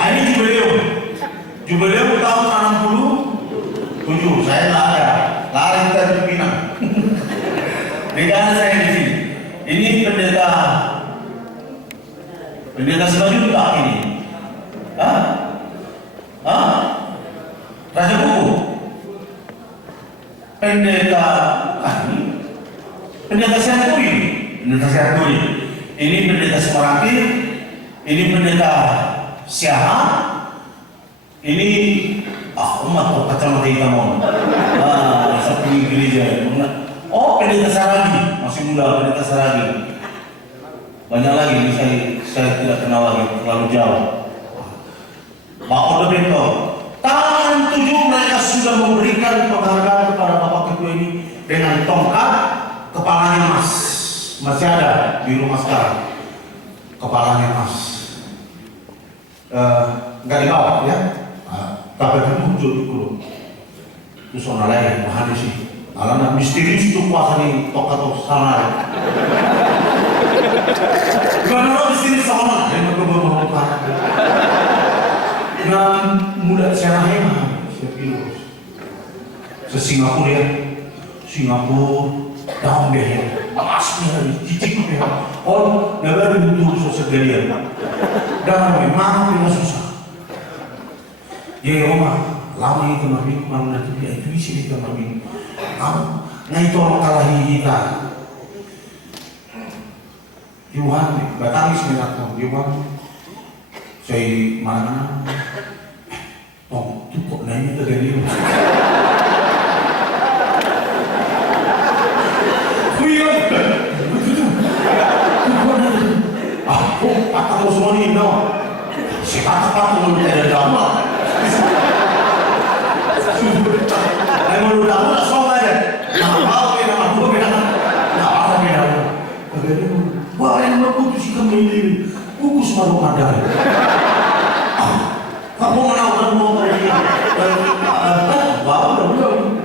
Ini jubileum tahun 67, saya nggak ada, lari dari Pinang. Negara saya di sini. Ini pendeta Simanjuntak ini. Raja Buku. Pendeta Syaturi. Ini pendeta Semarangkir. Ini pendeta Siaha. Ini umat kacamata hitam. Satu gereja. Oh, pendeta Saragi, masih muda pendeta Saragi. Banyak lagi, ini saya tidak kenal lagi, terlalu jauh. Pak Odebento, tahun 7 mereka sudah memberikan penghargaan kepada Bapak Ketua ini dengan tongkat kepalanya emas. Masih ada di rumah sekarang. Kepalanya emas. Nggak dibawa ya? Tapi itu muncul di kulit. Itu soal lain, bahan sih. Alana misterius itu kuasa nih tokato sana. Karena di sini sama, yang berkembang. Dan muda saya hemat, saya pilih. Ke Singapura ya, Singapura, down deh, asnya cicik deh. Oh, negara butuh sosial galian. Dan memang tidak susah. Ya, Oma, lama itu mami, mana nanti dia itu isi itu mami. Nah itu orang kalah kita. Yuhan, batangis minat Yuhan. Saya mana? Itu kok nanya ke dari Yuhan? Patah lo semua ni, no. Si patah lo tidak ada drama. Saya mau drama, tak semua ada. Nama beda, nama dua beda, nama beda. Kagak wah yang bagus sih kamu ini, bagus baru ada. Kamu mana orang mau tadi? Bawa dong.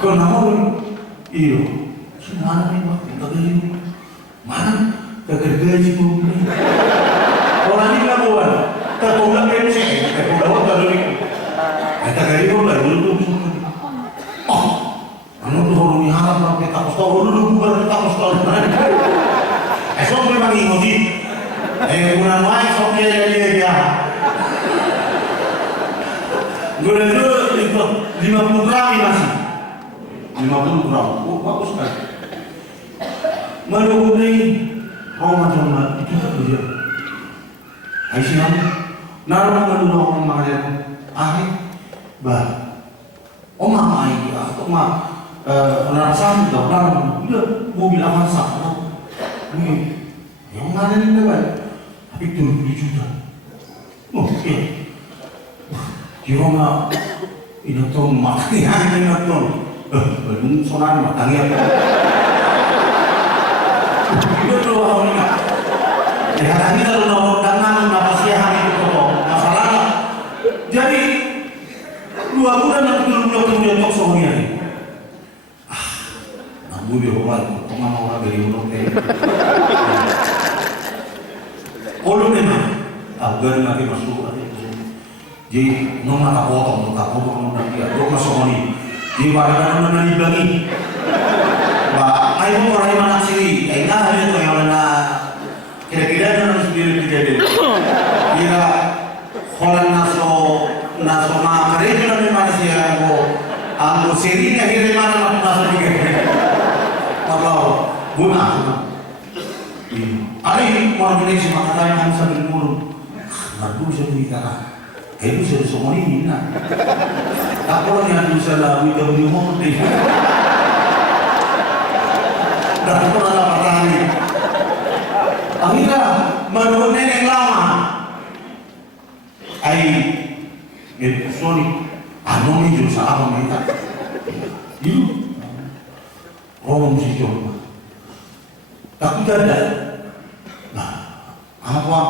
Kau nama iyo, mana nih mak? Kagak ini, mana? Kagak gaji bu. Orang ini nggak buat, terpulang MC, terpulang kalau ini, kagak ini boleh dulu. Anu tuh orang ini harap sampai tak tahu dulu bukan tak tahu. Esok memang ngikuti, guna main soknya dia. Gue dulu ikut 50 gram masih, 50 gram, bagus kan? Menunggu ini, macam mana itu tak dia. Aisyah, naruh menunggu orang mengajar, bah, mama ini, penasaran tak pernah, udah mobil Avanza. Yang mana ni dapat? Tapi 20 juta. Oh, iya. Kira nak ini tu makan yang ini tu. Belum sonan makan yang. Itu tu orang ni. Kata kita tu nak dangan apa sih hari itu tu masalah. Jadi 2 bulan nak belum tok semuanya ni. Nambu dia orang, kemana orang dari orang ni. Kalau memang agar nanti masuk jadi nomor tak potong nanti ada masuk ni. Jadi barang mana dibangi. Wah, ayo orang mana sini? Enak aja tu yang mana. Kira-kira orang sendiri kejadian. Kira kalau naso makare itu nanti mana sih anggo seri ni akhirnya mana naso dikira. Kalau guna. Ari orang ini cuma kata yang sambil mulut, nggak bisa bicara. Kayak itu sudah semua ini, nah. Tak orang yang bisa lalu jauh mau deh. Tak pernah dapat tanya. Akhirnya menurut nenek lama, itu sorry, anu ni jual apa mereka? Itu, orang mesti coba. Tapi ada. Apa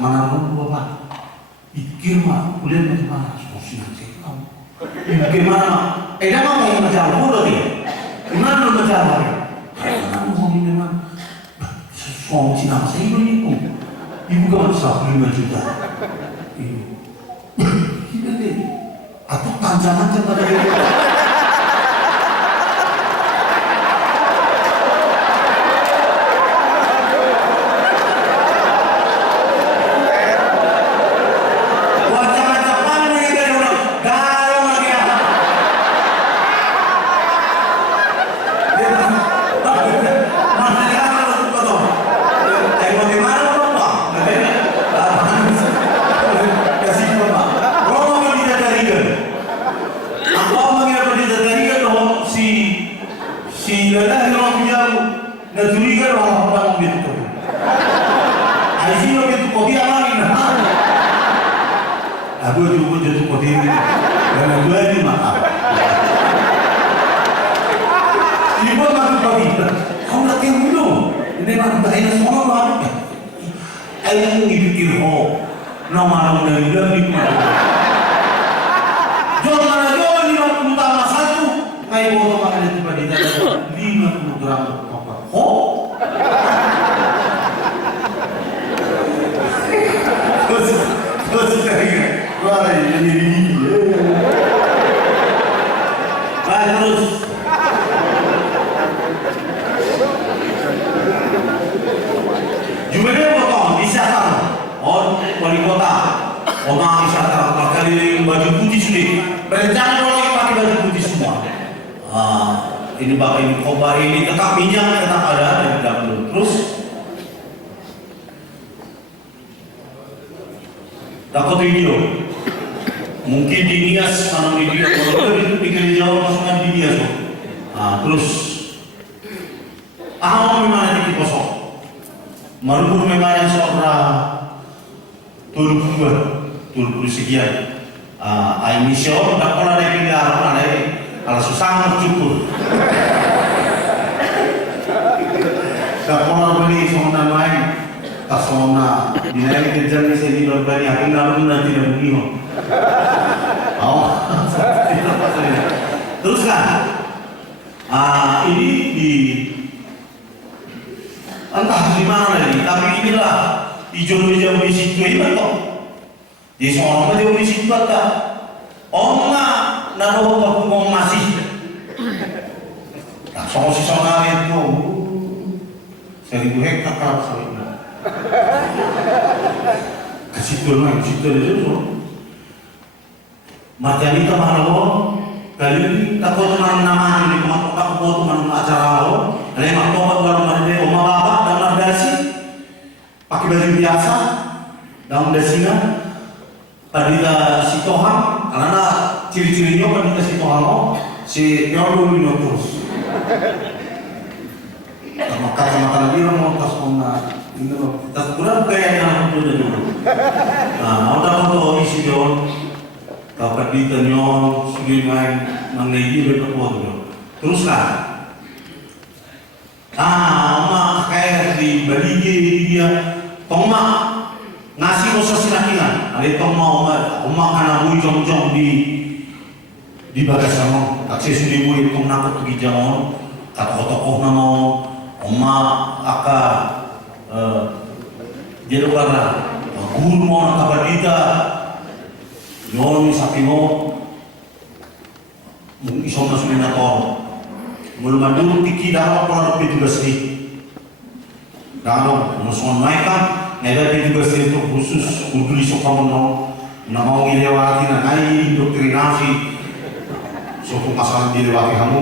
mana bapak pikir mah kuliah macam mana sosial sih kamu pikir mana dah mau yang macam apa dia gimana macam apa karena mau memang sesuatu Cina saya ini Ibu kan 5 juta. Ibu. Gila deh. Atau tanjakan pada ibu. Aku juga jatuh ke diri karena gue ini maaf. Ibu makan pagi, kau nak yang dulu. Ini mah bahaya semua maaf. Ayah ngipikir nomor dari dalam itu. Jual mana jual 50 tambah 1. Kayak bawa makan itu pada kita 50 gram apa? Terus kayak wah ini. Terus juga dia potong wisata, wali kota, omang wisata, kali baju putih sulit, berencana lagi pakai baju putih semua. Ini bapak ini kobar ini tetap minyak tetap ada di dapur. Terus dapat video. Mungkin di Nias, kalau di Nias, kalau itu pikir jauh masukkan di Nias. Terus aham memang di kosong. Marubur memang yang seorang turun sekian. Air misal tak pernah ada pindah orang ada kalau susah bercukur. Tak pernah beli soal main. Tasona dinaik kerja ni saya di berbani akhir lalu nanti dah begini. Terus kan, ini di entah di mana lagi, tapi inilah hijau-hijau di situ ini toh. Di sana dia di situ ada. Nggak naruh waktu masih. Nah, soal si sana itu 1000 hektar kalau saya. Ke situ aja. Materi ke mana kali ini takut nama ini tak buat acara ada yang mau baru ada oma bapak dan nardasi pakai baju biasa dalam dasinya pada sitoham karena ciri-cirinya pada sitoham si yang dulu terus makan dia mau tas kona ini tas kurang kayaknya dulu udah foto isi dong dapat ditanya sudah main mengenai berapa terus kan mak kayak di Bali dia toma ngasih usaha silakinan ada toma oma karena bui jong di bagas sama akses di bui tong nakut pergi jalan kata tokoh nama oma aka jadi warna guru mau kabar kita non sapi mo isom na sumina to mulman dulu tiki dalam pola petugas ni dalam musuh naikkan neda petugas itu khusus untuk isok kamu na mau ngilewati na nai doktrinasi suku masalah dilewati kamu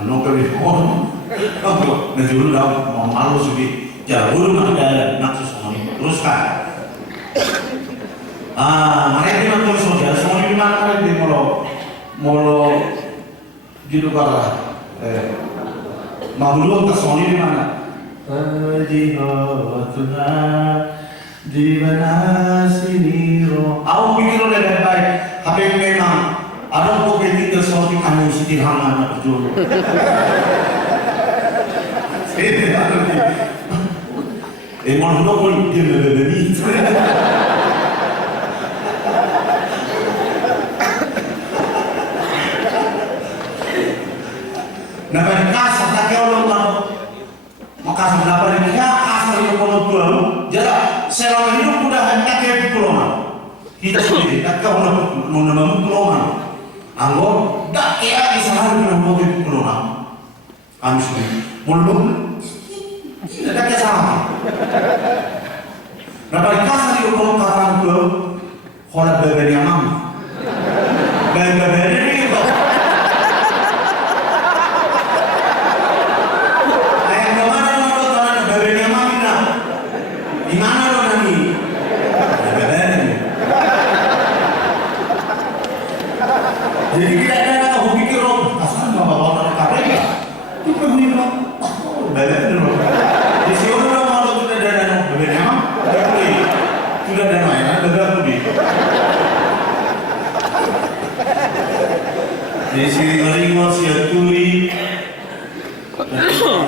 ano kali na dulu dah mau malu sudah jauh ada naksus ini terus kan mereka di mana saja, semua di mana di molo gitu parah. Mahulu kesoni di mana? Di mana sini roh? Aku pikir lebih baik. Tapi memang ada kopi kita seperti kami sederhana betul. Mahulu pun dia lebih. Namun kasar tak kau lomba, maka sebenarnya kasar itu kalau dua, jadi selama hidup kita sendiri, tak kau nak menolong, anggur, tak kaya isahan dengan mobil menolong, kami sendiri, mulut, tidak kaya sama. Dapat kasar di orang kawan tu, kalau berbeda yang berbeda ni tu. Ayam kemana orang tu orang berbeda yang mana? Di mana orang ni? Berbeda ni. Jadi kita ada nak fikir orang asal bawa orang kafir ya. Itu begini orang. Berbeda ni orang. Di sini orang malu tu ada orang berbeda yang sudah ada main, ada apa ni? Di sini orang siap turi,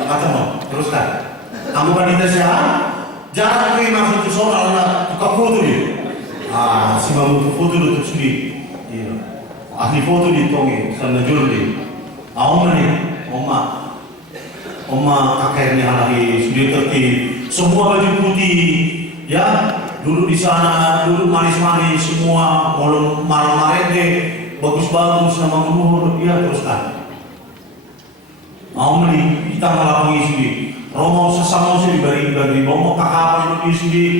macam teruskan. Kamu kan tidak siapa? Jangan kau masuk tu soal nak tukar foto ni. Si baru foto tu sendiri. Ahli foto di tongi, sana jual ni. Awak ni, oma kakek ni hari sendiri tertib. Semua baju putih, ya. Duduk di sana, duduk manis-manis semua, kalau marah-marah deh, bagus-bagus nama guru, dia teruskan. Mau ni kita malah mengisi, romo sesama sih dibagi, romo kakak itu sendiri,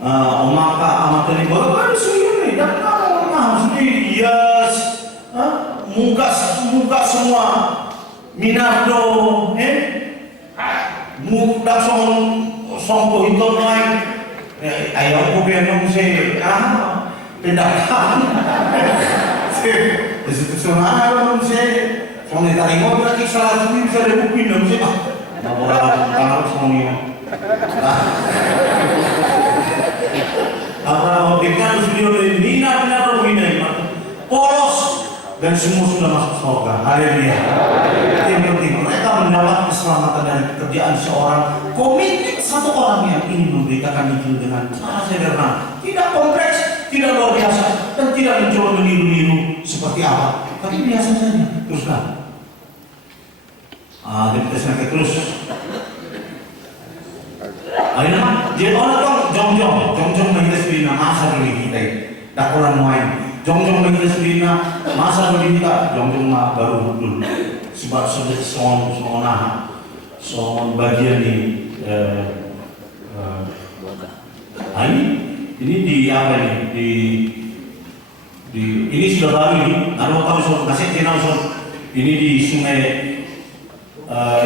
omaka amat ini baru sendiri, dan kalau sendiri, yes, muka semua, minardo, muka songko itu naik. Ayaw ko pinong tindakan. Institusional siya. Kung nitaringon na kisah hindi bisa rebupin lang siya. Nakurang tanggap sa mga Apa tinggal beliau ini benar polos dan semua sudah masuk surga. Haleluya. Yang penting mereka mendapat keselamatan dari pekerjaan seorang komitmen satu orang yang ingin memberitakan Injil dengan cara sederhana, tidak kompleks, tidak luar biasa, dan tidak mencoba meniru-niru seperti apa, tapi biasa saja. Teruslah. Kita sampai terus. Ayo, jadi orang tu jom menghidap sendiri masa dulu kita, tak kurang main. Jom menghidap sendiri masa dulu kita, jom baru dulu. Sebab sudah soal bagian ni. Ini di apa ini? Ini sudah baru ini. Kalau tahu soal kasih channel soal ini di sungai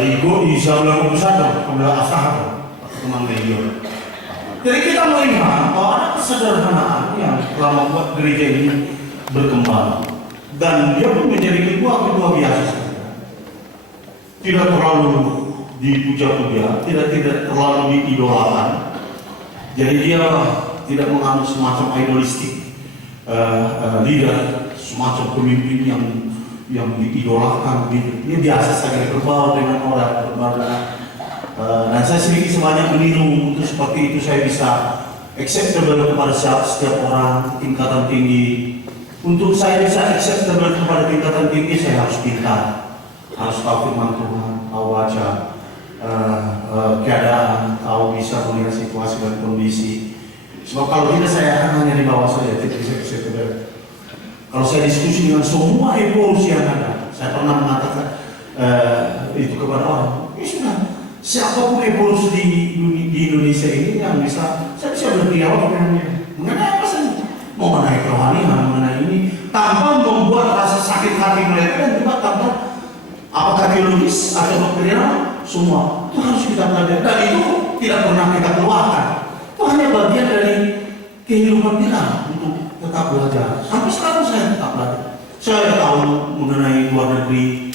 Igo di Jawa Pusat, Kabupaten Asahan. Teman Leo. Jadi kita melihat bahwa ada kesederhanaan yang telah membuat gereja ini berkembang dan dia pun menjadi kedua biasa saja. Tidak terlalu dipuja-puja, tidak terlalu diidolakan. Jadi dia tidak menganut semacam idolistik leader, semacam pemimpin yang diidolakan gitu. Dia biasa saja berbaur dengan orang, berbaur dengan dan saya sedikit sebanyak meniru untuk seperti itu saya bisa acceptable kepada setiap orang tingkatan tinggi. Untuk saya bisa acceptable kepada tingkatan tinggi saya harus pintar, harus tahu firman Tuhan, tahu baca keadaan, tahu bisa melihat situasi dan kondisi. Sebab kalau tidak saya akan hanya di bawah saja, tidak bisa acceptable. Kalau saya diskusi dengan semua evolusi yang ada, saya pernah mengatakan itu kepada orang, ya sudah. Siapapun evolusi di Indonesia ini yang bisa, saya bisa berdialog dengannya mengenai apa saja, mengenai kerohanian, mengenai ini, tanpa membuat rasa sakit hati mereka dan juga tanpa apakah teologis atau doktrinal, semua itu harus kita pelajari dan itu tidak pernah kita keluarkan. Itu hanya bagian dari kehidupan kita untuk tetap belajar. Sampai sekarang saya tetap belajar. Saya tahu mengenai luar negeri.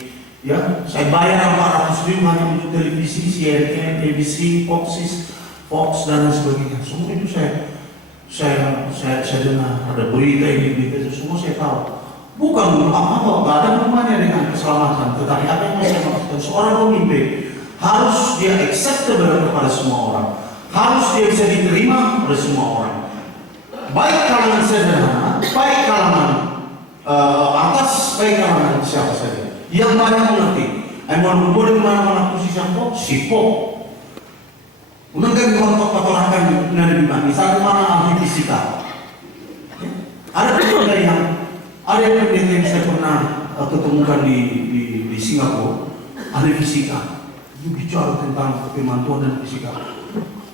Ya, saya bayar 400.000 hanya untuk televisi, CNN, ABC, Fox dan lain sebagainya. Semua itu saya dengar ada berita ini, itu semua saya tahu. Bukan untuk apa-apa, tidak ada hubungannya dengan keselamatan. Tetapi apa yang saya maksudkan, seorang pemimpin harus dia acceptable kepada semua orang, harus dia bisa diterima oleh semua orang. Baik kalangan sederhana, baik kalangan atas, baik kalangan siapa saja. Yang banyak mengerti, mau boleh mana posisi yang sipok. Unang kan kontak patorakan na di mana, misalnya mana ahli fisika. pendeta yang saya pernah ketemukan di Singapura, ahli fisika. Dia bicara tentang firman Tuhan dan fisika.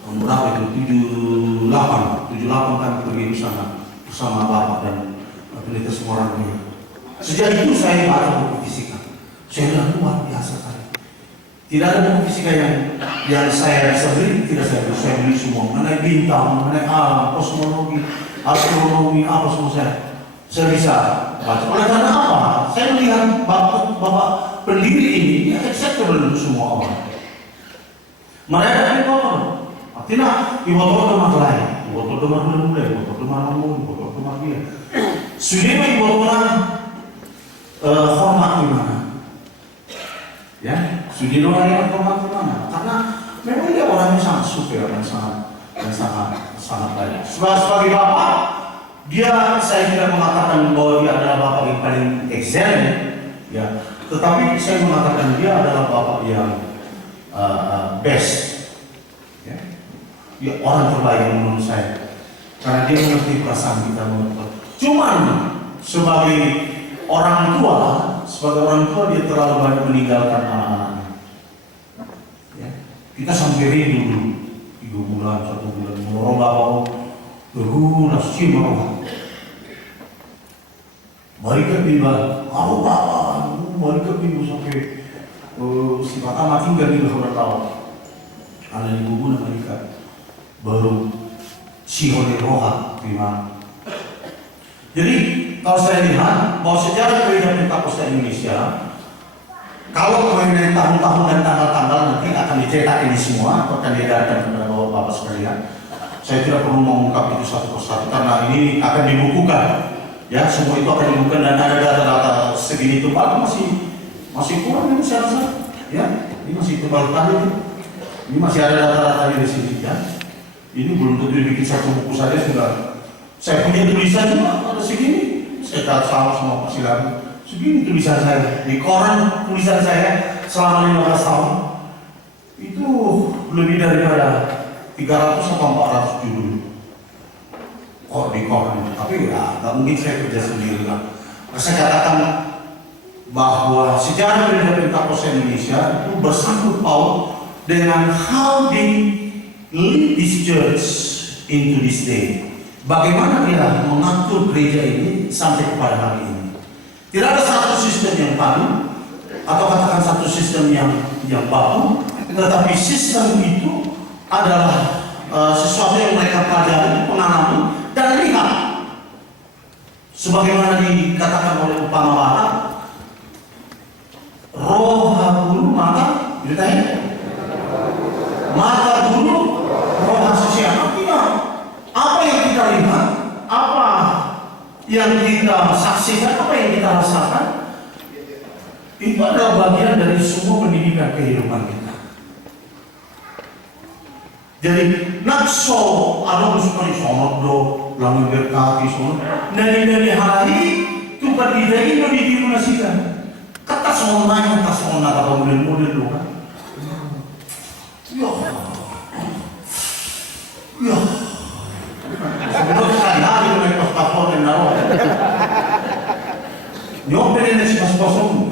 Tahun berapa itu? 78 kami pergi di sana bersama Bapak dan pendeta semua orangnya. Sejak itu saya baca buku fisika. Saya bilang luar biasa sekali. Tidak ada buku fisika yang saya bisa beli, tidak saya beli semua. Mengenai bintang, mengenai alam, kosmologi, astronomi, apa semua saya bisa baca. Oleh karena apa? Saya melihat bapak pendiri ini, dia acceptable untuk semua orang. Mereka dari bawah. Artinya, ibu-ibu tempat lain, ibu-ibu tempat mulai, ibu-ibu tempat ngomong, ibu-ibu tempat dia. Sudah ibu-ibu hormat di mana? Ya, sudah orang hormat di mana? Karena memang dia orangnya sangat superior dan sangat baik. Sebagai bapak, saya tidak mengatakan bahwa dia adalah bapak yang paling excellent, ya. Tetapi saya mengatakan dia adalah bapak yang best. Ya. Dia orang terbaik menurut saya. Karena dia mengerti perasaan kita. Cuman sebagai orang tua dia terlalu banyak meninggalkan anak-anaknya. Ya. Kita sampai rindu 3 bulan, 1 bulan merubah berulas cimau. Mereka bilang, mereka bilang sampai si pertama tinggal di beberapa tahun. Ada di buku mereka baru sihone roha terima. Jadi kalau saya lihat bahwa sejarah gereja Pentakosta Indonesia, kalau mengenai tahun-tahun dan tanggal-tanggal nanti akan dicetak ini semua, akan didatang kepada bapak-bapak sekalian. Saya tidak perlu mengungkap itu satu persatu karena ini akan dibukukan. Ya, semua itu akan dibukukan dan ada data-data segini tebal masih kurang ini saya rasa. Ya, ini masih tebal tadi. Ini masih ada data-datanya di sini ya. Ini belum tentu dibikin satu buku saja sudah. Saya punya tulisan juga ada segini. Saya sama Pak Silam. Segini tulisan saya di koran tulisan saya selama 15 tahun. Itu lebih daripada 300 atau 400 judul. Di koran. Tapi ya, nggak mungkin saya kerja sendiri lah. Saya katakan bahwa sejarah gereja Pentakosta Indonesia itu bersangkut paut dengan how they lead this church into this day. Bagaimana dia mengatur gereja ini sampai kepada hari ini. Tidak ada satu sistem yang baru atau katakan satu sistem yang baku, tetapi sistem itu adalah sesuatu yang mereka pelajari, pengalaman dan lihat. Sebagaimana dikatakan oleh Upama Barat, roha guru mata, ditanya. Mata dulu, roh sosial. Artinya, apa yang kita lihat, apa yang kita saksikan, apa yang kita rasakan, itu adalah bagian dari semua pendidikan kehidupan kita. Jadi, nakso, ada seperti sonodro, langit berkati, sonodro, nani hari, itu berdiri itu didimunasikan. Kata semuanya, kata semua kata model-model loh kan. Ya. Sebelum hari-hari naik pas-paspor dan naruh. Nyopelin si pas-paspor.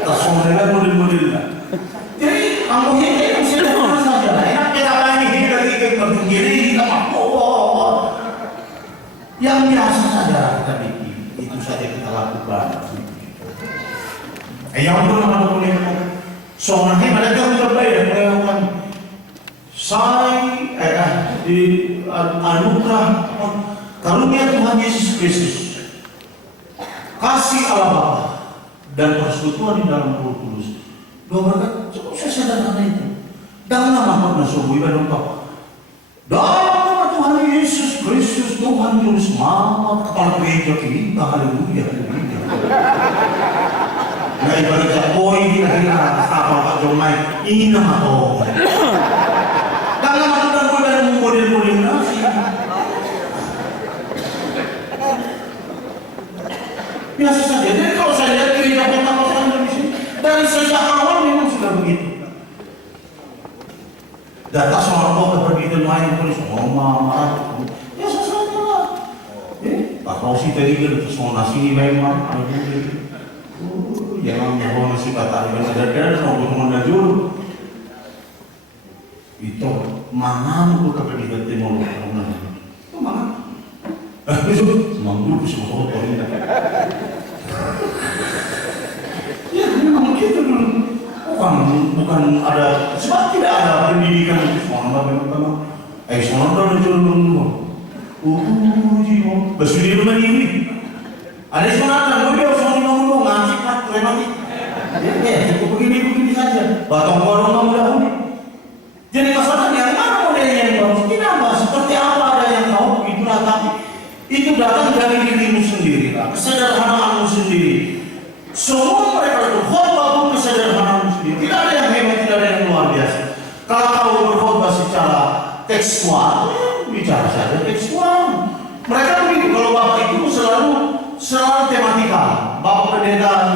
Tak soalnya model-model lah. Jadi kamu ini mesti ada saja. Enak kita lagi lagi ke pinggiri kita mampu. Yang biasa saja kita bikin, itu saja kita lakukan. Yang belum boleh. Soalnya mereka terbaik melakukan di anugerah karunia Tuhan Yesus Kristus, kasih Allah Bapa dan persekutuan di dalam Roh Kudus. Dua berkat cukup saya sederhana itu. Dalam nama Tuhan ibadah Bapa. Dalam nama Tuhan Yesus Kristus, Tuhan Juru Selamat kepala gereja kita, haleluya, haleluya. Nah ibaratnya boy kita apa Pak Jomai ini nama oh. Kalau melakukan model model nasi. Biasa saja. Jadi kalau saya lihat gereja Pentakosta Indonesia dari sejak awal memang sudah begitu. Data soal kota berbeda main polis, marah. Ya sesuatu Mau si tadi kan terus mau nasi ini memang, jangan mau nasi kata yang ada mau ngomong najul. Itu mana aku kepergi ke timur mana? Itu mana? Itu manggu semua orang ini. Ya memang gitu dulu. Bukan ada sebab tidak ada pendidikan itu semua memang. Semua orang dulu. Jiwa bersudir rumah ini. Ada sunatan, gue harus ngomong ngasih kan, remati. Ya, cukup begini saja. Batang warung kamu dahulu. Jadi masalahnya yang mana modelnya yang bagus? Tidak apa, seperti apa ada yang tahu itulah tapi itu datang dari dirimu sendiri lah, kesederhanaanmu sendiri. Semua mereka berkhotbah pun kesederhanaanmu sendiri. Tidak ada yang hebat, tidak ada yang luar biasa. Kalau kau berkhotbah secara tekstual, bicara saja tekstual. Mereka begini, kalau bapak itu selalu tematika. Bapak pendeta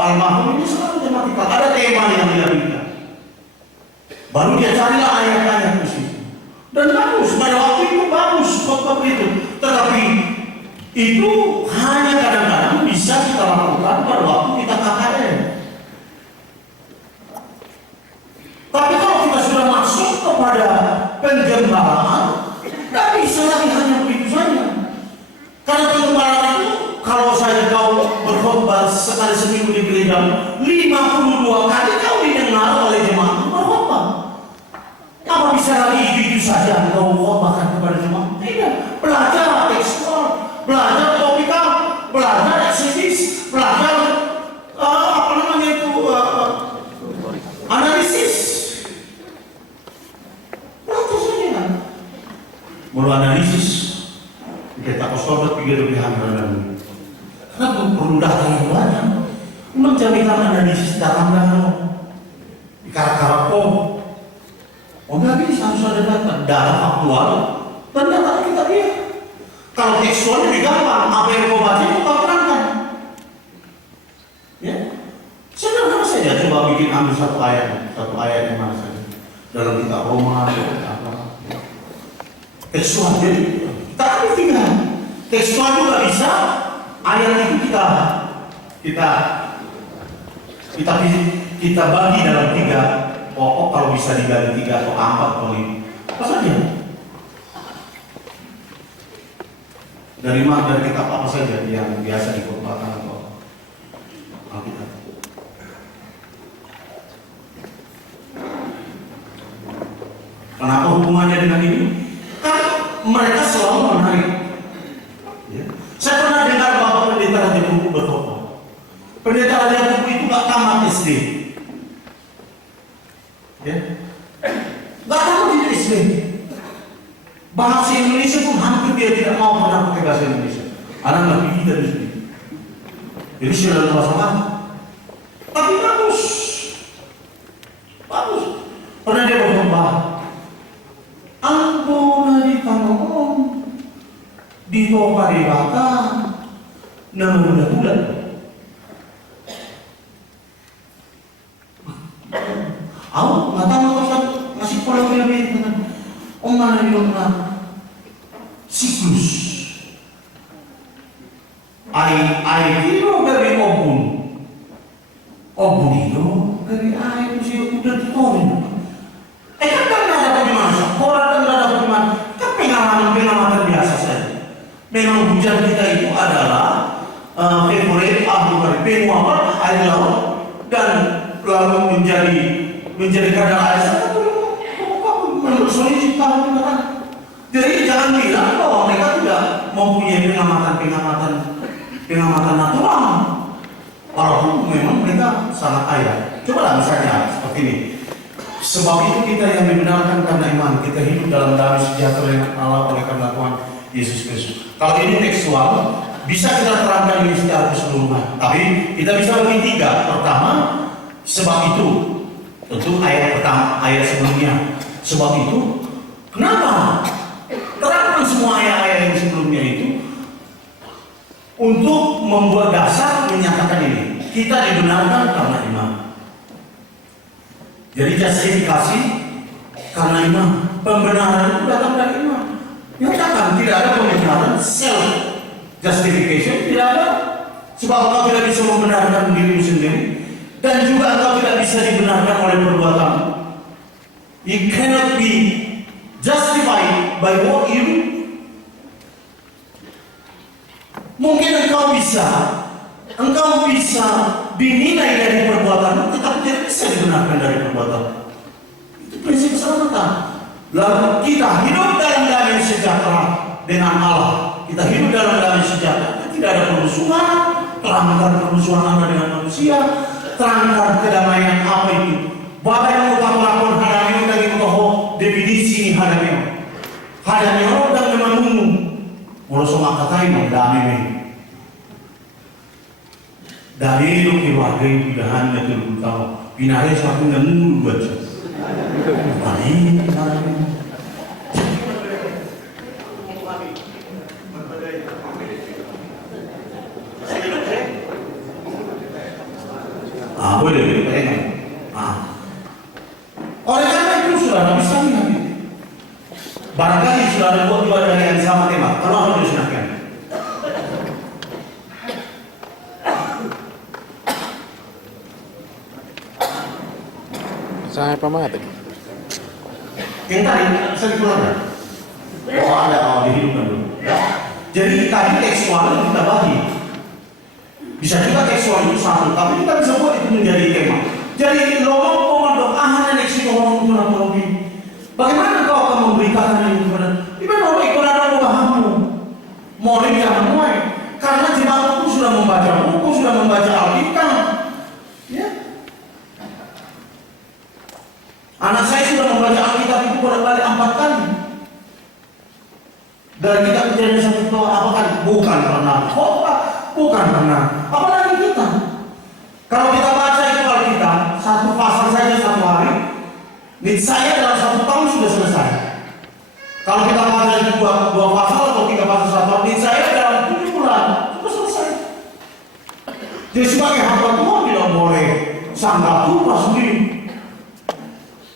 almarhum ini selalu tematika. Ada tema yang dia berikan. Baru dia carilah ayat-ayat di situ. Dan bagus, pada waktu itu bagus khotbah itu. Tetapi itu hanya kadang-kadang bisa kita lakukan pada waktu kita KKN. Tapi kalau kita sudah masuk kepada penjembalaan, tidak bisa lagi hanya begitu saja. Karena penjembalaan itu, kalau saya kau berkhotbah sekali seminggu di gereja, 52 kali kau didengar oleh jemaat berkhotbah. Apa bisa lagi itu saja kau khotbahkan kepada jemaat? Tidak. Belajar tekstual, belajar topika, belajar eksegesis, belajar analisis. Belajar saja. Mulai analisis, kita kosong berpikir lebih hangat. Kenapa perlu data yang banyak? Menjadikan analisis datang di karakter nggak bisa, harus ada data faktual dan data kita lihat. Kalau tekstualnya lebih gampang, apa yang kau baca itu kau terangkan. Ya, sederhana saja. Coba bikin ambil satu ayat yang mana saja dalam kitab Roma atau apa. Tekstual jadi kita ambil 3. Tekstual juga bisa. Ayat itu kita bagi dalam 3 pokok, kalau bisa digali 3 atau 4 atau 5. Apa saja? Dari kitab apa saja yang biasa dikhotbahkan atau Alkitab? Kenapa hubungannya dengan ini? Karena mereka selalu menarik. Ya. Saya pernah dengar Bapak Pendeta Raja Buku berkhotbah. Pendeta Raja Buku itu gak tamat SD. Ya. Gak tamat di SD. Bahasa Indonesia pun hampir dia tidak mau pernah pakai bahasa Indonesia. Anak lebih kita di sini. Jadi sudah bahasa apa? Tapi bagus. Pernah dia berkhotbah. Ampun di tangan di bawah debata namun bulan. Aku nggak tahu masih pola lebih dengan mana di siklus. Air itu dari obun itu dari air itu udah ditorin. Kan ada bagaimana? Orang kan ada bagaimana? Kan pengalaman biasa saja. Memang hujan kita itu adalah favorit penguapan air laut dan lalu menjadi kadar air sangat menurut saya ciptaan kita. Jadi jangan bilang bahwa mereka tidak mempunyai pengamatan natural. Walaupun memang mereka sangat kaya. Coba misalnya seperti ini. Sebab itu kita yang dibenarkan karena iman, kita hidup dalam damai sejahtera dengan Allah oleh karena Tuhan Yesus Kristus. Kalau ini tekstual, bisa kita terangkan ini secara keseluruhan. Tapi kita bisa bagi 3. Pertama, sebab itu. Tentu ayat pertama, ayat sebelumnya. Sebab itu, kenapa? Terangkan semua ayat-ayat yang sebelumnya itu untuk membuat dasar menyatakan ini. Kita dibenarkan karena iman. Jadi justifikasi karena iman. Pembenaran itu datang dari iman. Nyatakan tidak ada pembenaran self justification, tidak ada. Sebab engkau tidak bisa membenarkan dirimu sendiri, dan juga engkau tidak bisa dibenarkan oleh perbuatanmu. You cannot be justified by what you do. Mungkin engkau bisa dinilai dari perbuatanmu, tetapi tidak bisa dibenarkan dari perbuatanmu. Itu prinsip keselamatan. Lalu kita hidup dalam damai sejahtera dengan Allah. Kita hidup dalam damai sejahtera. Tidak ada permusuhan. Terangkan permusuhan Anda dengan manusia. Terangkan kedamaian apa itu. Bapak yang mau melakukan hadamio dari Tuhan definisi hadamio. Hadamio dan memangmu. Mula sama katain mo damai. Dari itu keluarga yang tidak hanya terutama pinari satu dan mulu baca. Paling boleh pengen. Oleh karena itu saudara bisa lihat. Barangkali saudara buat juga dari yang sama tema. Kalau apa disunahkan? Saya pamati. Yang tadi saya dikeluarkan. Oh ada dihidupkan dulu. Ya. Jadi tadi tekstual kita bagi. Bisa juga tekstual itu satu, tapi kita bisa buat itu menjadi tema. Jadi lomong komando ahana neksi ngomong itu nanti. Bagaimana kau akan memberikan ini kepada? Ibarat orang ikut ada bahamu. Mau yang mulai. Karena jemaatku sudah membaca buku, sudah membaca Alkitab. Ya. Anak saya sudah membaca Alkitab itu barangkali 4 kali. Dan kita Kejadian 1 apa kali? Bukan pernah khotbah, bukan pernah. Apalagi kita. Kalau kita baca itu Alkitab, 1 pasal saja 1 hari, niscaya dalam 1 tahun sudah selesai. Kalau kita baca itu 2 pasal atau 3 pasal 1 hari, niscaya dalam 7 bulan sudah selesai. Jadi sebagai hamba Tuhan tidak boleh sanggah lupa sendiri.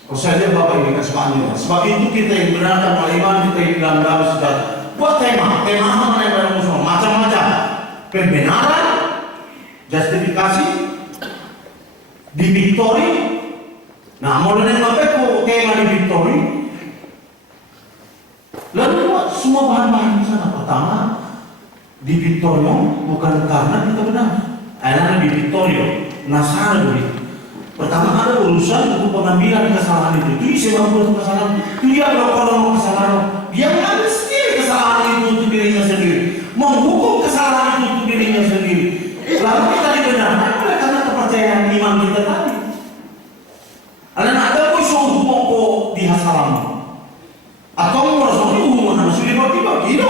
Kalau saya lihat Bapak ini kan sepanjang. Sebab itu kita yang benarkan oleh iman kita yang dalam damai sejahtera. Buat tema apa yang dalam musuh macam-macam. Pembenaran, justifikasi, di victory. Nah, mulai dengan apa tema di victory. Lalu buat semua bahan-bahan di sana. Pertama, di victorio bukan karena kita benar. Ada di victorio, nasara begitu. Pertama ada urusan untuk pengambilan kesalahan itu. Dia sebab buat kesalahan. Dia melakukan kesalahan. Dia mengambil sendiri kesalahan itu untuk dirinya sendiri. Menghukum kesalahan itu untuk dirinya sendiri. Lalu kita dibenarkan oleh karena kepercayaan iman kita tadi. Ada pun suhu pokok di hasalam. Atau merasa hubungan sudah bagi-bagi.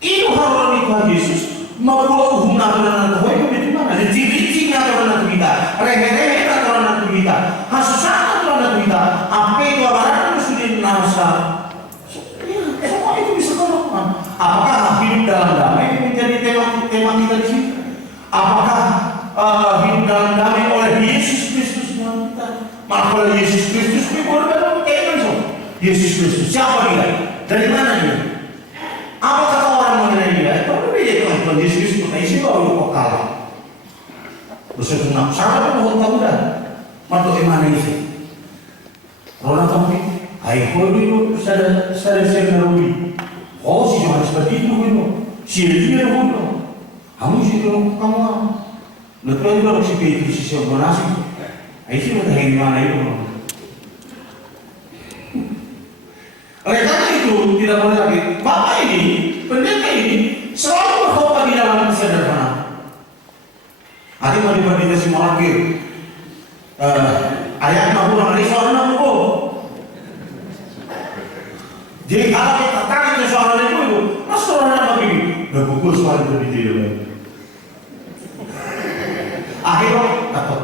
Itu harus Tuhan Yesus. Mau hubungan dengan Tuhan itu bagaimana? Diciri-ciri atau dengan kita, rehe-rehe atau dengan kita, hasusah atau dengan kita, apa itu abaran sudah nasa. Semua itu bisa dilakukan. Apakah hidup dalam damai menjadi tema kita di sini? Apakah hidup dalam damai oleh Yesus Kristus dalam kita? Maka oleh Yesus Kristus ini boleh berkaitan so. Yesus Kristus siapa dia? Dari mana dia? Apa kata orang mengenai dia? Itu berbeda dengan Yesus Kristus. Nah, isi baru kok kalah. Bersyukur nak salah pun tahu dah. Mantu iman ini. Orang tahu ni. Ayah kau dulu sadar nerui. Oh si Johannes seperti itu dulu. Si dia dulu. Kamu si dulu kamu. Lepas itu baru si Petrus si Yohanes. Ayah si mana yang mana itu? Oleh karena itu tidak boleh lagi. Bapak ini, pendeta ini selalu berkhotbah di dalam kesederhanaan. Ada mari-mari semua lagi. Ayat nak pulang dari suara nak buku. Jadi kalau kita tarik ke suara itu, mas suara nak begini. Dah buku suara itu di dalam. Akhirnya kata